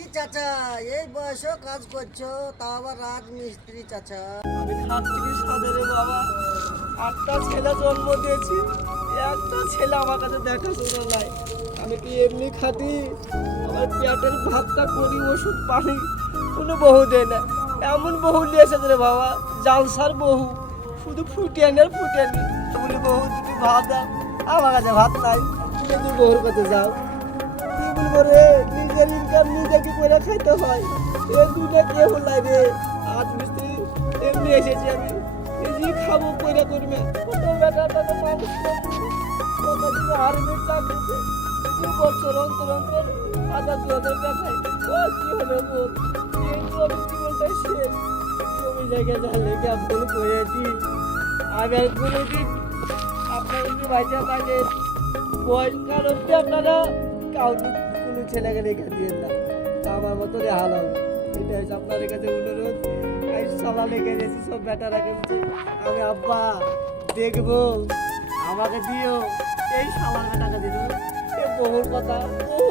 কি চাচা, এই বয়সেও কাজ করছ? তাও আবার রাজমিস্ত্রি চাচা। আমি খাট্টির সাদরে বাবা। একটা ছেলে জন্ম দিয়েছি। একটা ছেলে আমার কাছে দেখাশোনা নাই। আমি কি এমনি খাটি? আমার পেটের ভাতটা করি, ওষুধ, পানি কোনো বহু দেয় না। এমন বহু নিয়ে এসেছে রে বাবা, জালসার বহু শুধু ফুটিয়ে নে, ফুটিয়ে নি। বলি বহু যদি ভাত দাও। আমার কাছে ভাত নাই। তুমি বহুর কাছে যাও। কি বলব রে ইনকাম কি করে খাইতে হয় এ দুটা কে হলাই রে আজ মিস্ত্রি এমনি এসেছি আমি। এই খাব কইরা করবে কত বেটাটা তো মানুষ কত দিন আর্মির চাকরিতে দু বছর অন্তর অন্তর দু হাজার ও, কি হলো বল এই শেষ। জমি করেছি। আমি আর কোনোদিন আপনার যদি বাচ্চা পাইলে বয়সকার অব্দি আপনারা কাউকে কোনো ছেলেকে রেখে দিয়ে না। আমার মতো হাল হবে এটা হচ্ছে আপনাদের কাছে অনুরোধ। আমি সলা লেগে গেছি সব ব্যাটা কিন্তু আমি আব্বা, দেখব, আমাকে দিও। এই সালার টাকা দিল এ বহুর কথা বহু